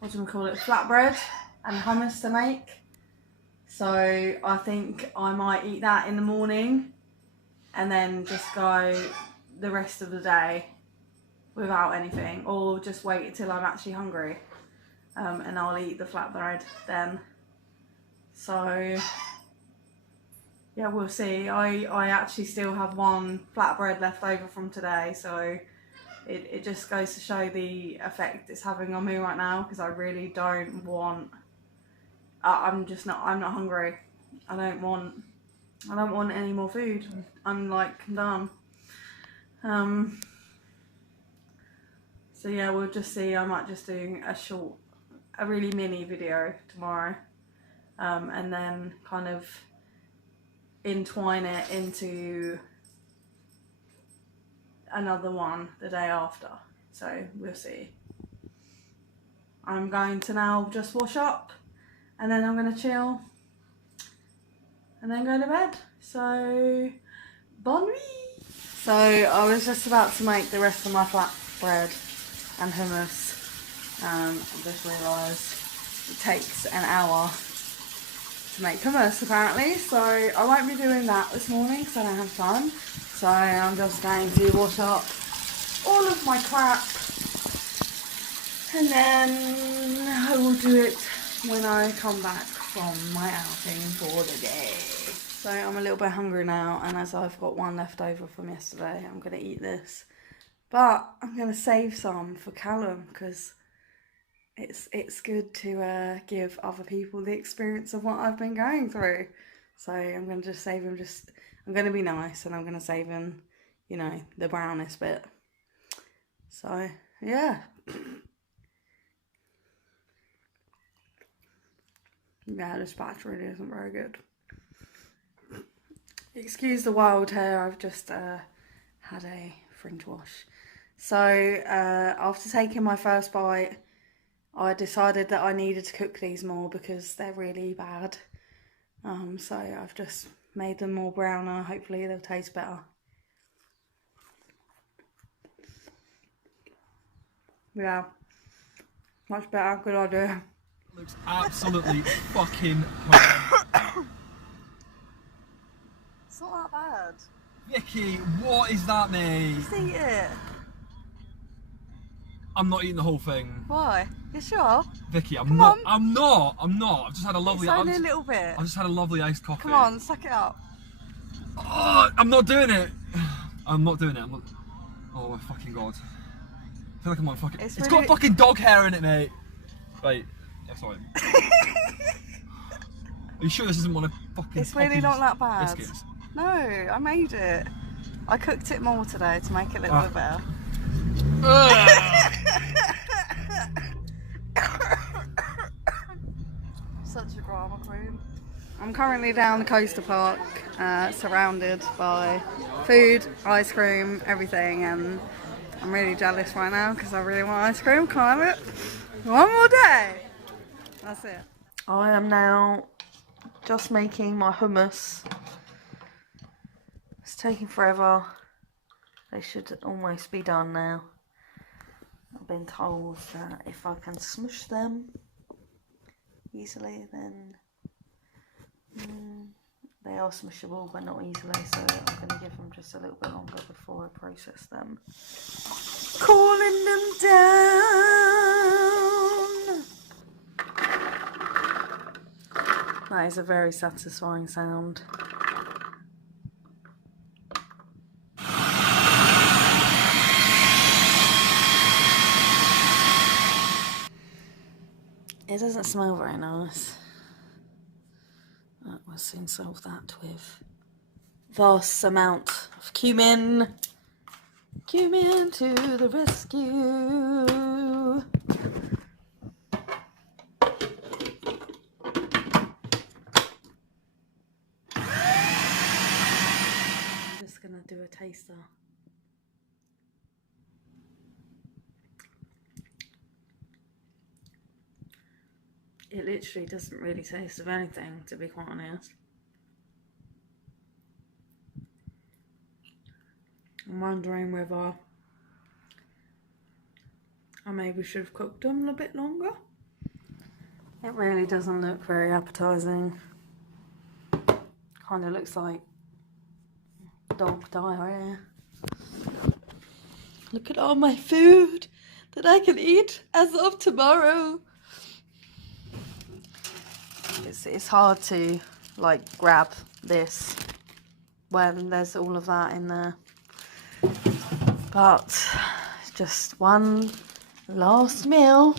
what do we call it, flatbread and hummus to make. So I think I might eat that in the morning and then just go the rest of the day without anything, or just wait until I'm actually hungry. And I'll eat the flatbread then. So yeah, we'll see. I actually still have one flatbread left over from today, so it just goes to show the effect it's having on me right now, because I really don't want, I'm not hungry. I don't want any more food. I'm done. So yeah, we'll just see. I might just do a really mini video tomorrow, and then kind of entwine it into another one the day after. So we'll see. I'm going to now just wash up and then I'm going to chill and then go to bed. So, bonne nuit. So I was just about to make the rest of my flatbread and hummus. I just realised it takes an hour to make hummus apparently, so I won't be doing that this morning because I don't have time. So I'm just going to wash up all of my crap and then I will do it when I come back from my outing for the day. So I'm a little bit hungry now, and as I've got one left over from yesterday, I'm going to eat this. But I'm going to save some for Callum because it's good to give other people the experience of what I've been going through. So I'm going to just save him, I'm going to be nice and I'm going to save him, you know, the brownest bit. So, yeah. Yeah, this batch really isn't very good. Excuse the wild hair, I've just had a fringe wash. So, after taking my first bite, I decided that I needed to cook these more because they're really bad. So I've just made them more browner. Hopefully they'll taste better. Yeah, much better. Good idea. Looks absolutely fucking horrendous. It's not that bad. Vikki, what is that, mate? Just eat it. I'm not eating the whole thing. Why? You sure? Vikki, I'm Come not. on. I'm not. I've just had a lovely. It's only a little bit. I've just had a lovely iced coffee. Come on, suck it up. Oh, I'm not doing it. I'm not doing it. I'm not. Oh my fucking god. I feel like I'm on fucking. It's really... got fucking dog hair in it, mate. Right. Yeah, sorry. Are you sure this isn't one of fucking? It's really not that bad. Biscuits? No, I made it. I cooked it more today to make it a little bit better. Such a drama queen. I'm currently down the coaster park, surrounded by food, ice cream, everything, and I'm really jealous right now because I really want ice cream. Can I have it? One more day. That's it. I am now just making my hummus. It's taking forever. They should almost be done now. I've been told that if I can smush them easily, then they are smushable, but not easily. So I'm going to give them just a little bit longer before I process them. Cooling them down. That is a very satisfying sound. It doesn't smell very nice. We'll soon solve that with vast amount of cumin. Cumin to the rescue. I'm just gonna do a taster. It literally doesn't really taste of anything, to be quite honest. I'm wondering whether I maybe should have cooked them a bit longer. It really doesn't look very appetizing. Kind of looks like dog diarrhea. Look at all my food that I can eat as of tomorrow. It's hard to like grab this when there's all of that in there, but just one last meal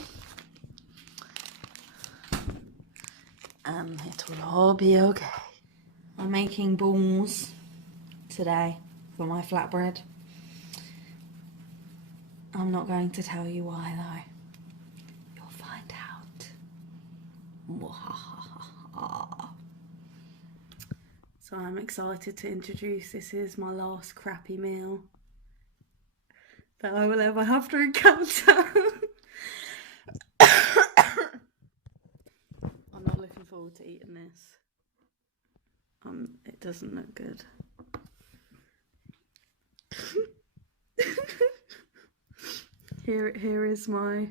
and it'll all be okay. I'm making balls today for my flatbread. I'm not going to tell you why though. You'll find out. So So I'm excited to introduce, this is my last crappy meal that I will ever have to encounter. I'm not looking forward to eating this. It doesn't look good. Here is my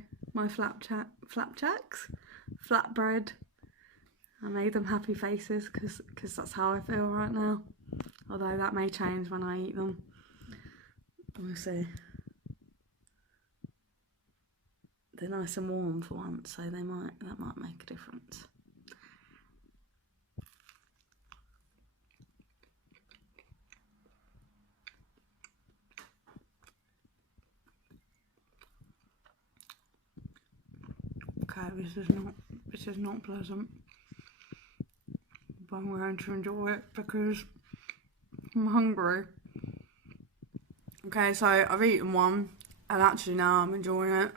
flapjacks, flatbread. I made them happy faces because that's how I feel right now. Although that may change when I eat them. We'll see. They're nice and warm for once, so that might make a difference. Okay, this is not pleasant, but I'm going to enjoy it because I'm hungry. Okay, so I've eaten one, and actually now I'm enjoying it,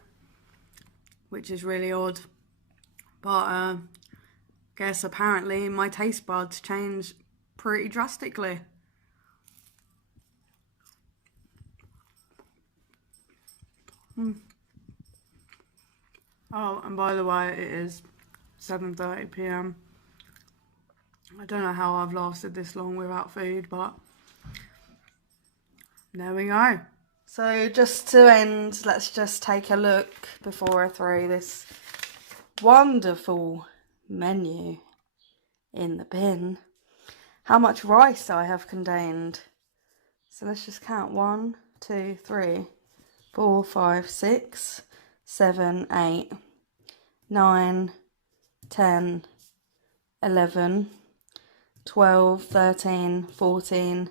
which is really odd. But guess apparently my taste buds changed pretty drastically. Oh, and by the way, it is 7:30 p.m. I don't know how I've lasted this long without food, but there we go. So just to end, let's just take a look before I throw this wonderful menu in the bin. How much rice I have contained. So let's just count. 1, 2, 3, 4, 5, 6, 7, 8, 9, 10, 11, 12, 13, 14,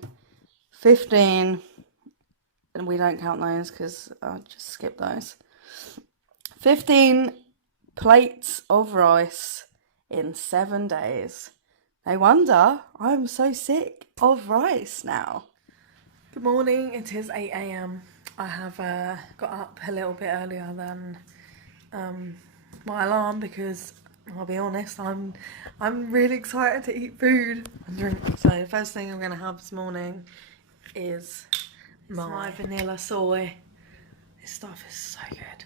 15, and we don't count those because I'll just skip those. 15 plates of rice in 7 days. No wonder I'm so sick of rice now. Good morning, it is 8 a.m. I have got up a little bit earlier than my alarm because I'll be honest, I'm really excited to eat food and drink. So the first thing I'm going to have this morning is my vanilla soy. This stuff is so good.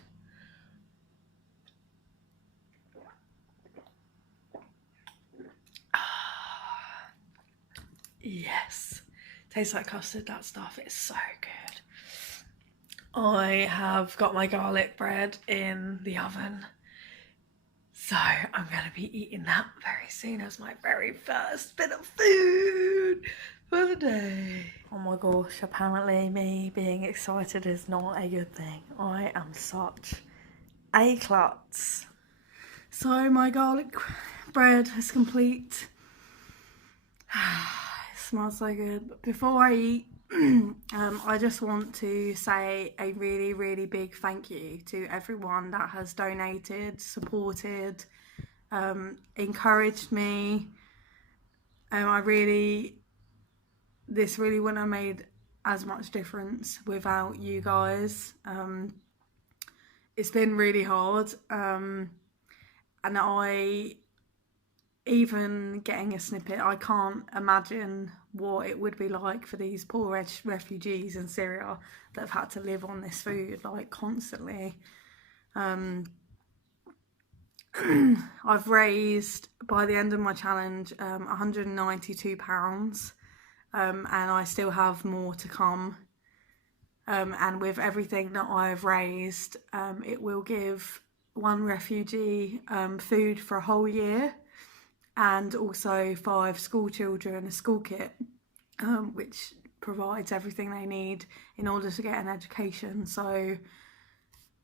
Yes, tastes like custard, that stuff. It's so good. I have got my garlic bread in the oven, so I'm going to be eating that very soon as my very first bit of food for the day. Oh my gosh, apparently me being excited is not a good thing. I am such a klutz. So my garlic bread is complete. It smells so good. But before I eat, I just want to say a really, really big thank you to everyone that has donated, supported, encouraged me. This really wouldn't have made as much difference without you guys. It's been really hard, and even getting a snippet, I can't imagine what it would be like for these poor refugees in Syria that have had to live on this food like constantly. I've raised, by the end of my challenge, £192, and I still have more to come. And with everything that I've raised, it will give one refugee food for a whole year, and also 5 school children a school kit, which provides everything they need in order to get an education. So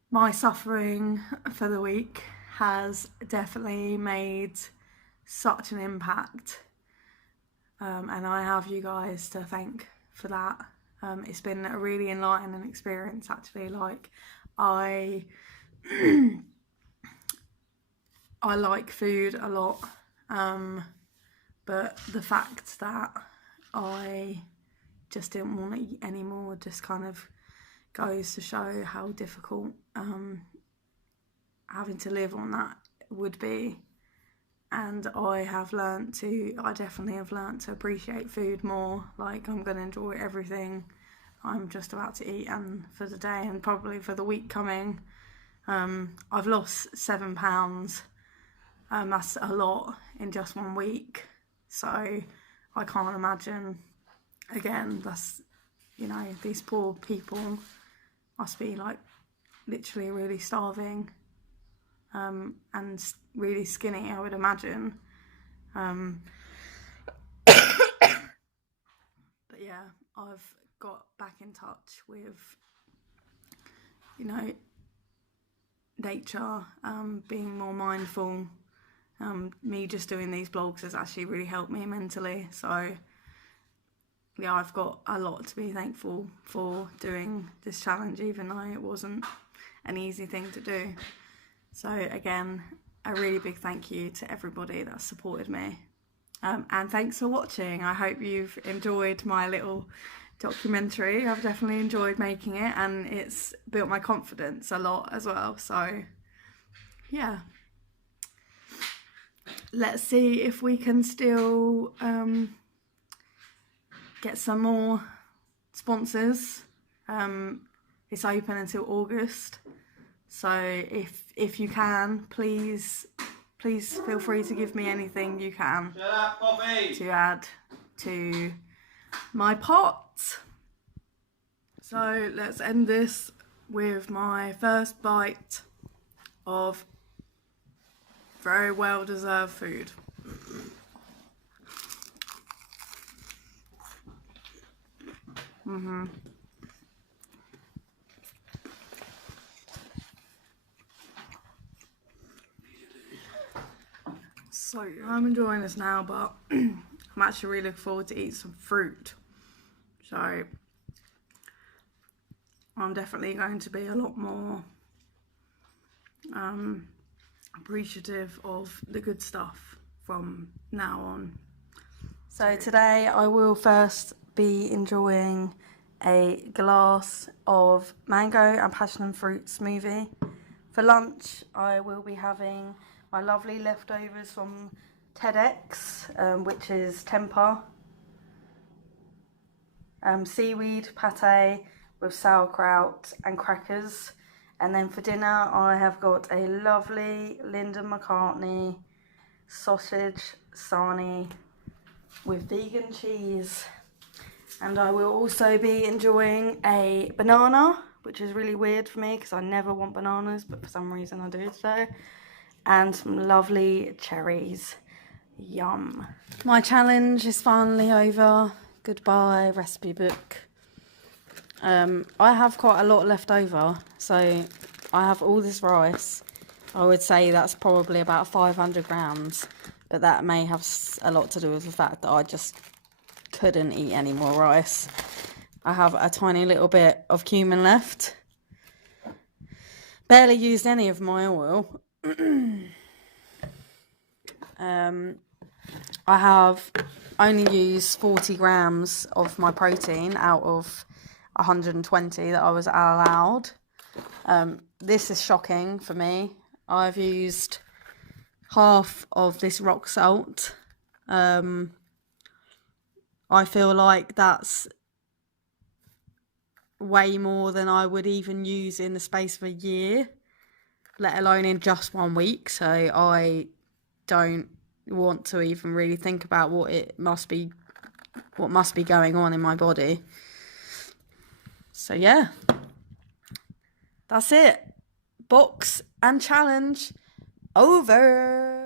my suffering for the week has definitely made such an impact, and I have you guys to thank for that. It's been a really enlightening experience, actually. Like, I like food a lot, but the fact that I just didn't want to eat anymore just kind of goes to show how difficult having to live on that would be. and I definitely have learnt to appreciate food more. Like, I'm going to enjoy everything I'm just about to eat, and for the day and probably for the week coming. I've lost 7 pounds. That's a lot in just 1 week. So I can't imagine, again, that's, you know, these poor people must be like literally really starving, and really skinny, I would imagine. But yeah, I've got back in touch with, you know, nature, being more mindful. Me just doing these vlogs has actually really helped me mentally. So yeah, I've got a lot to be thankful for doing this challenge, even though it wasn't an easy thing to do. So again, a really big thank you to everybody that supported me. And thanks for watching. I hope you've enjoyed my little documentary. I've definitely enjoyed making it, and it's built my confidence a lot as well. So yeah, let's see if we can still get some more sponsors. It's open until August, so if you can, please feel free to give me anything you can to add to my pot. So let's end this with my first bite of very well deserved food. So I'm enjoying this now, but I'm actually really looking forward to eat some fruit. So I'm definitely going to be a lot more appreciative of the good stuff from now on. So today I will first be enjoying a glass of mango and passion and fruit smoothie. For lunch I will be having my lovely leftovers from TEDx, which is tempeh, seaweed pate with sauerkraut and crackers. And then for dinner I have got a lovely Linda McCartney sausage sarnie with vegan cheese. And I will also be enjoying a banana, which is really weird for me because I never want bananas, but for some reason I do so. And some lovely cherries. Yum. My challenge is finally over. Goodbye recipe book. I have quite a lot left over, so I have all this rice. I would say that's probably about 500 grams, but that may have a lot to do with the fact that I just couldn't eat any more rice. I have a tiny little bit of cumin left. Barely used any of my oil. I have only used 40 grams of my protein out of 120 that I was allowed. This is shocking for me. I've used half of this rock salt. I feel like that's way more than I would even use in the space of a year, let alone in just 1 week. So I don't want to even really think about what must be going on in my body. So yeah, that's it. Box and challenge over.